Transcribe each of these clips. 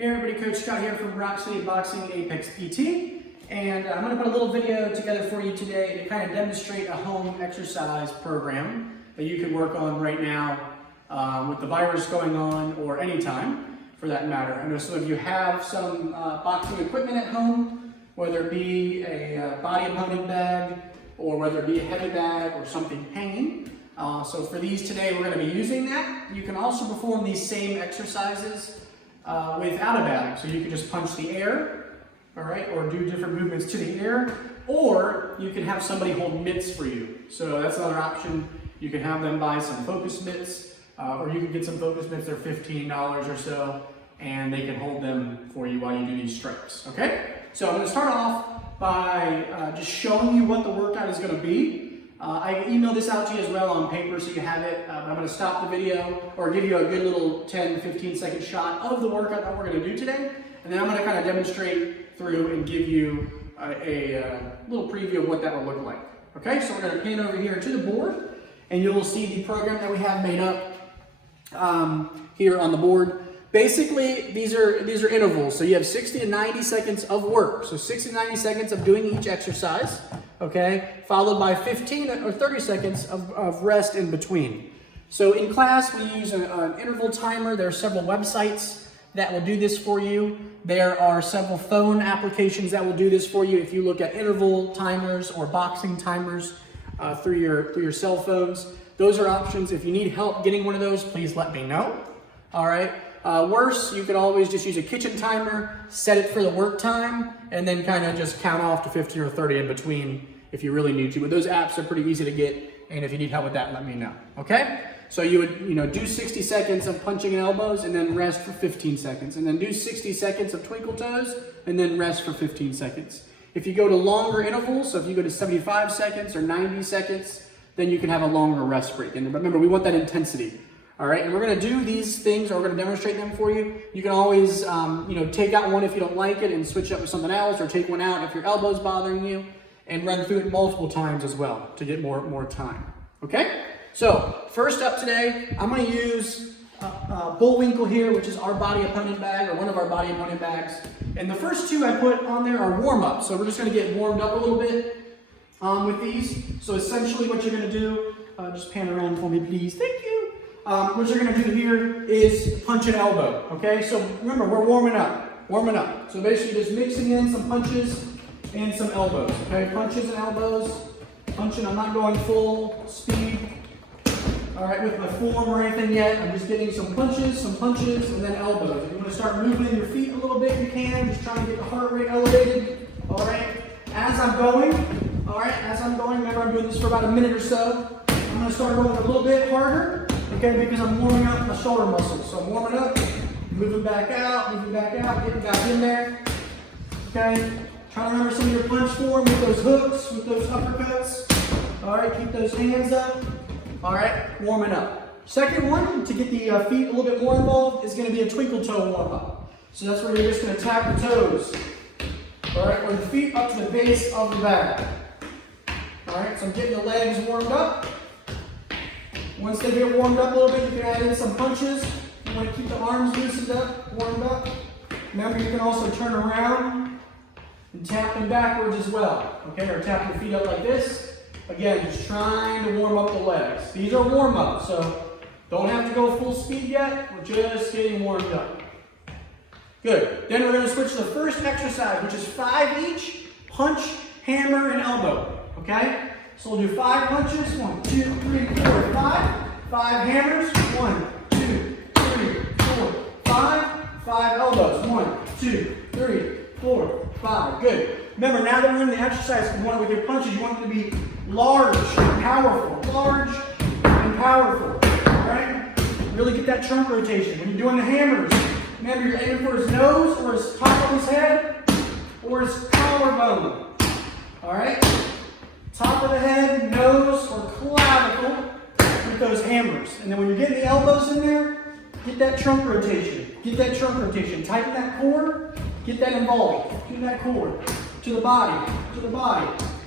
Hey everybody, Coach Scott here from Rock City Boxing Apex PT, and I'm going to put a little video together for you today to kind of demonstrate a home exercise program that you can work on right now with the virus going on, or anytime for that matter. I know some of you have some boxing equipment at home, whether it be a body opponent bag or whether it be a heavy bag or something hanging. So for these today, we're going to be using that. You can also perform these same exercises without a bag. So you can just punch the air, all right, or do different movements to the air, or you can have somebody hold mitts for you. So that's another option. You can have them buy some focus mitts, or you can get some focus mitts. They're $15 or so, and they can hold them for you while you do these strikes, okay? So I'm going to start off by just showing you what the workout is going to be. I emailed this out to you as well on paper so you have it, but I'm going to stop the video or give you a good little 10-15 second shot of the workout that we're going to do today, and then I'm going to kind of demonstrate through and give you a little preview of what that will look like. Okay, so we're going to pan over here to the board, and you will see the program that we have made up here on the board. Basically, these are intervals, so you have 60 to 90 seconds of work, so 60 to 90 seconds of doing each exercise. Okay, followed by 15 or 30 seconds of rest in between. So in class, we use an interval timer. There are several websites that will do this for you. There are several phone applications that will do this for you. If you look at interval timers or boxing timers through your cell phones, those are options. If you need help getting one of those, please let me know. All right. Worse, you can always just use a kitchen timer, set it for the work time, and then kind of just count off to 15 or 30 in between if you really need to. But those apps are pretty easy to get, and if you need help with that, let me know. Okay? So you would do 60 seconds of punching and elbows, and then rest for 15 seconds, and then do 60 seconds of twinkle toes, and then rest for 15 seconds. If you go to longer intervals, so if you go to 75 seconds or 90 seconds, then you can have a longer rest break. And remember, we want that intensity. All right, and we're going to do these things, or we're going to demonstrate them for you. You can always, take out one if you don't like it and switch up with something else, or take one out if your elbow's bothering you, and run through it multiple times as well to get more time. Okay? So first up today, I'm going to use Bullwinkle here, which is our body opponent bag, or one of our body opponent bags. And the first two I put on there are warm-up. So we're just going to get warmed up a little bit with these. So essentially what you're going to do, just pan around for me, please. Thank you. What you're going to do here is punch an elbow, okay? So remember, we're warming up. So basically just mixing in some punches and some elbows, okay? Punches and elbows, punching. I'm not going full speed, all right, with my form or anything yet. I'm just getting some punches, and then elbows. If you want to start moving your feet a little bit, you can. Just trying to get the heart rate elevated, all right? As I'm going, remember I'm doing this for about a minute or so. I'm going to start going a little bit harder. Okay, because I'm warming up my shoulder muscles. So I'm warming up, moving back out, getting back in there. Okay, try to remember some of your punch form with those hooks, with those uppercuts. All right, keep those hands up. All right, warming up. Second one, to get the feet a little bit more involved, is going to be a twinkle toe warm up. So that's where you're just going to tap the toes. All right, or the feet up to the base of the bag. All right, so I'm getting the legs warmed up. Once they get warmed up a little bit, you can add in some punches. You want to keep the arms loosened up, warmed up. Remember, you can also turn around and tap them backwards as well. Okay, or tap your feet up like this. Again, just trying to warm up the legs. These are warm-ups, so don't have to go full speed yet. We're just getting warmed up. Good. Then we're going to switch to the first exercise, which is 5 each, punch, hammer, and elbow. Okay? So we'll do 5 punches, 1, 2, 3, 4, 5. 5 hammers, 1, 2, 3, 4, 5. 5 elbows, 1, 2, 3, 4, 5. Good. Remember, now that we're in the exercise, you want it with your punches, you want them to be large and powerful. Large and powerful. All right? Really get that trunk rotation. When you're doing the hammers, remember you're aiming for his nose, or his top of his head, or his collarbone. All right? Top of the head, nose, or clavicle with those hammers. And then when you're getting the elbows in there, get that trunk rotation. Tighten that core, get that involved. Get that core to the body,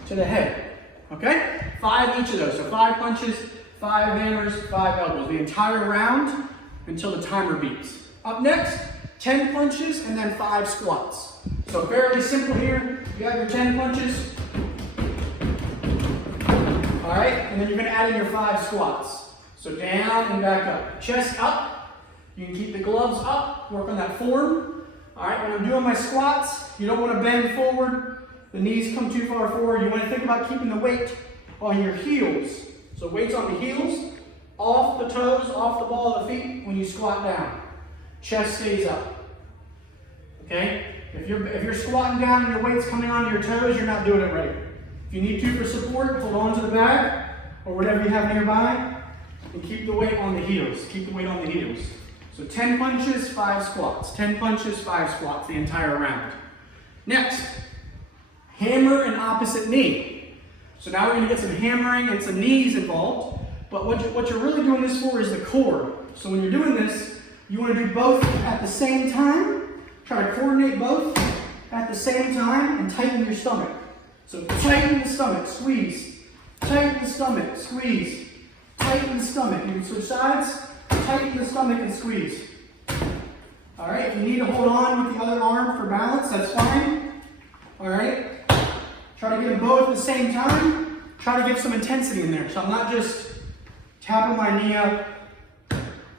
to the head. Okay? 5 each of those. So 5 punches, 5 hammers, 5 elbows. The entire round until the timer beeps. Up next, 10 punches and then 5 squats. So fairly simple here. You have your 10 punches. All right, and then you're gonna add in your 5 squats. So down and back up. Chest up. You can keep the gloves up, work on that form. All right, when I'm doing my squats, you don't wanna bend forward. The knees come too far forward. You wanna think about keeping the weight on your heels. So weight's on the heels, off the toes, off the ball of the feet when you squat down. Chest stays up. Okay? If you're squatting down and your weight's coming onto your toes, you're not doing it right. If you need to for support, hold on to the bag or whatever you have nearby and keep the weight on the heels. Keep the weight on the heels. So 10 punches, 5 squats. 10 punches, 5 squats the entire round. Next, hammer and opposite knee. So now we're going to get some hammering and some knees involved. But what you're really doing this for is the core. So when you're doing this, you want to do both at the same time. Try to coordinate both at the same time and tighten your stomach. So tighten the stomach, squeeze. Tighten the stomach, squeeze. Tighten the stomach. You can switch sides. Tighten the stomach and squeeze. All right, if you need to hold on with the other arm for balance, that's fine. All right, try to get them both at the same time. Try to get some intensity in there. So I'm not just tapping my knee up.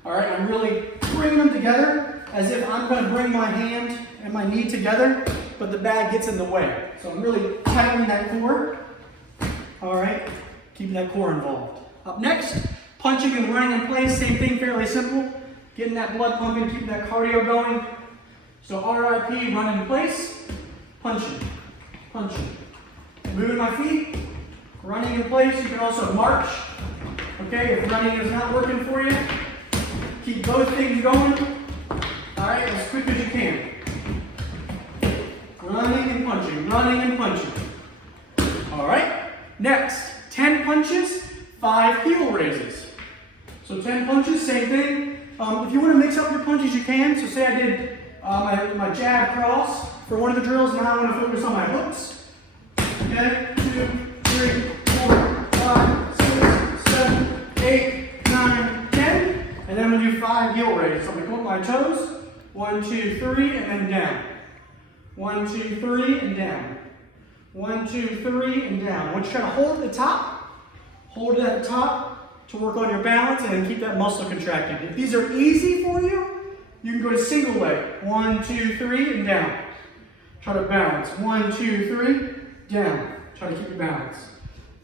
All right, I'm really bringing them together as if I'm going to bring my hand and my knee together, but the bag gets in the way. So I'm really tightening that core. All right, keeping that core involved. Up next, punching and running in place. Same thing, fairly simple. Getting that blood pumping, keeping that cardio going. So RIP, running in place, punching, punching. Moving my feet, running in place. You can also march. Okay, if running is not working for you, keep both things going. All right, as quick as you can. Running and punching, running and punching. All right, next, 10 punches, 5 heel raises. So 10 punches, same thing. If you want to mix up your punches, you can. So say I did my jab cross for one of the drills. Now I want to focus on my hooks. Okay, 2, 3, 4, 5, 6, 7, 8, 9, 10. And then I'm going to do 5 heel raises. So I'm going to go with my toes. 1, 2, 3, and then down. 1, 2, 3, and down. 1, 2, 3, and down. I want you to try to hold at the top. Hold it at the top to work on your balance and then keep that muscle contracted. If these are easy for you, you can go to single leg. 1, 2, 3, and down. Try to balance. 1, 2, 3, down. Try to keep your balance.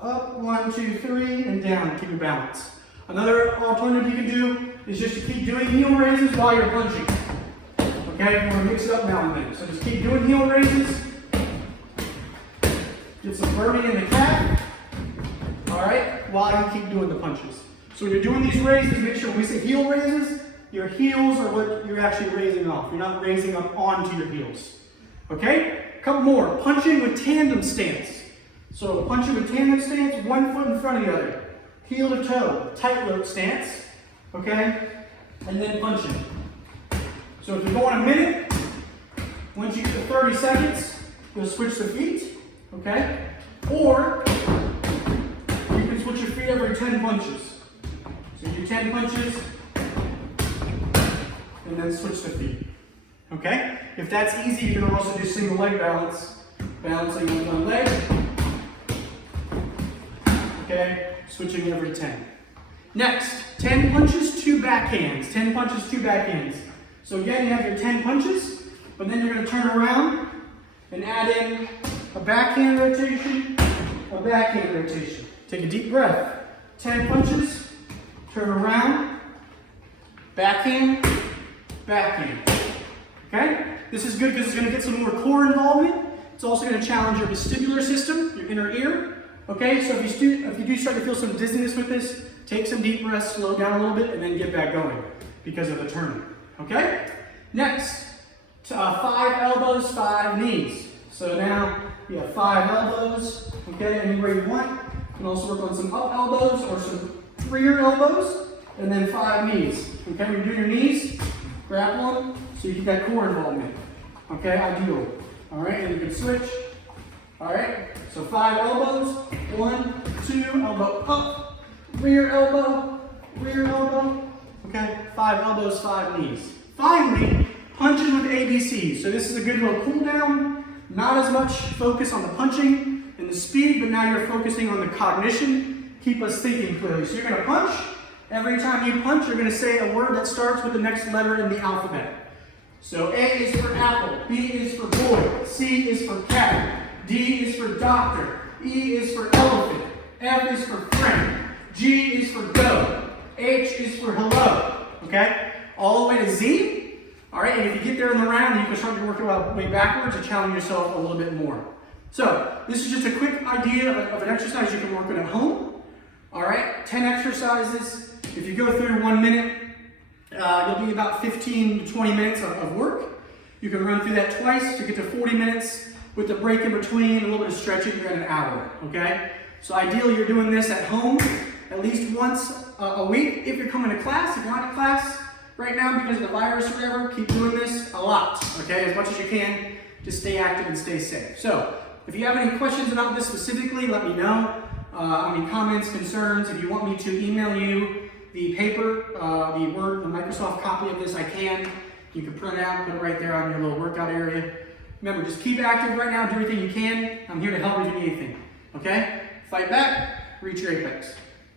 Up, 1, 2, 3, and down. Keep your balance. Another alternative you can do is just to keep doing heel raises while you're punching. Okay, you want to mix it up now and then. So just keep doing heel raises. Get some burning in the calf. All right, while you keep doing the punches. So when you're doing these raises, make sure when we say heel raises, your heels are what you're actually raising off. You're not raising up onto your heels. Okay? A couple more. Punching with tandem stance. So punching with tandem stance, one foot in front of the other. Heel to toe, tightrope stance. Okay? And then punching. So if you're going a minute, once you get to 30 seconds, you'll switch the feet. Okay? Or you can switch your feet every 10 punches. So you do 10 punches, and then switch the feet. Okay? If that's easy, you can also do single leg balance. Balancing on one leg. Okay? Switching every 10. Next, 10 punches, 2 backhands. 10 punches, 2 backhands. So again, you have your 10 punches, but then you're going to turn around and add in a backhand rotation, a backhand rotation. Take a deep breath. 10 punches, turn around, backhand, backhand. Okay? This is good because it's going to get some more core involvement. It's also going to challenge your vestibular system, your inner ear. Okay? So if you do start to feel some dizziness with this, take some deep breaths, slow down a little bit, and then get back going because of the turning. Okay? Next, 5 elbows, 5 knees. So now you have 5 elbows, okay, anywhere you want. You can also work on some up elbows or some rear elbows, and then 5 knees. Okay, when you do your knees, grapple them so you get that core involvement. Okay, ideal. All right, and you can switch. All right, so 5 elbows, 1, 2, elbow up, rear elbow, okay, 5 elbows, 5 knees. Finally, punches with ABC. So this is a good little cool down. Not as much focus on the punching and the speed, but now you're focusing on the cognition. Keep us thinking clearly. So you're going to punch. Every time you punch, you're going to say a word that starts with the next letter in the alphabet. So A is for apple, B is for boy, C is for cat, D is for doctor, E is for elephant, F is for friend, G is for go, H is for hello, okay? All the way to Z. All right, and if you get there in the round, you can start to work your way backwards and challenge yourself a little bit more. So this is just a quick idea of an exercise you can work on at home. All right, 10 exercises. If you go through 1 minute, you'll be about 15 to 20 minutes of work. You can run through that twice to get to 40 minutes with the break in between, a little bit of stretching, you're at an hour, okay? So ideally you're doing this at home at least once a week. If you're coming to class, if you're not in class right now because of the virus or whatever, keep doing this a lot, okay? As much as you can, just stay active and stay safe. So if you have any questions about this specifically, let me know. Comments, concerns. If you want me to email you the paper, the Microsoft copy of this, I can. You can print it out, put it right there on your little workout area. Remember, just keep active right now, do everything you can. I'm here to help if you need anything, okay? Fight back, reach your apex.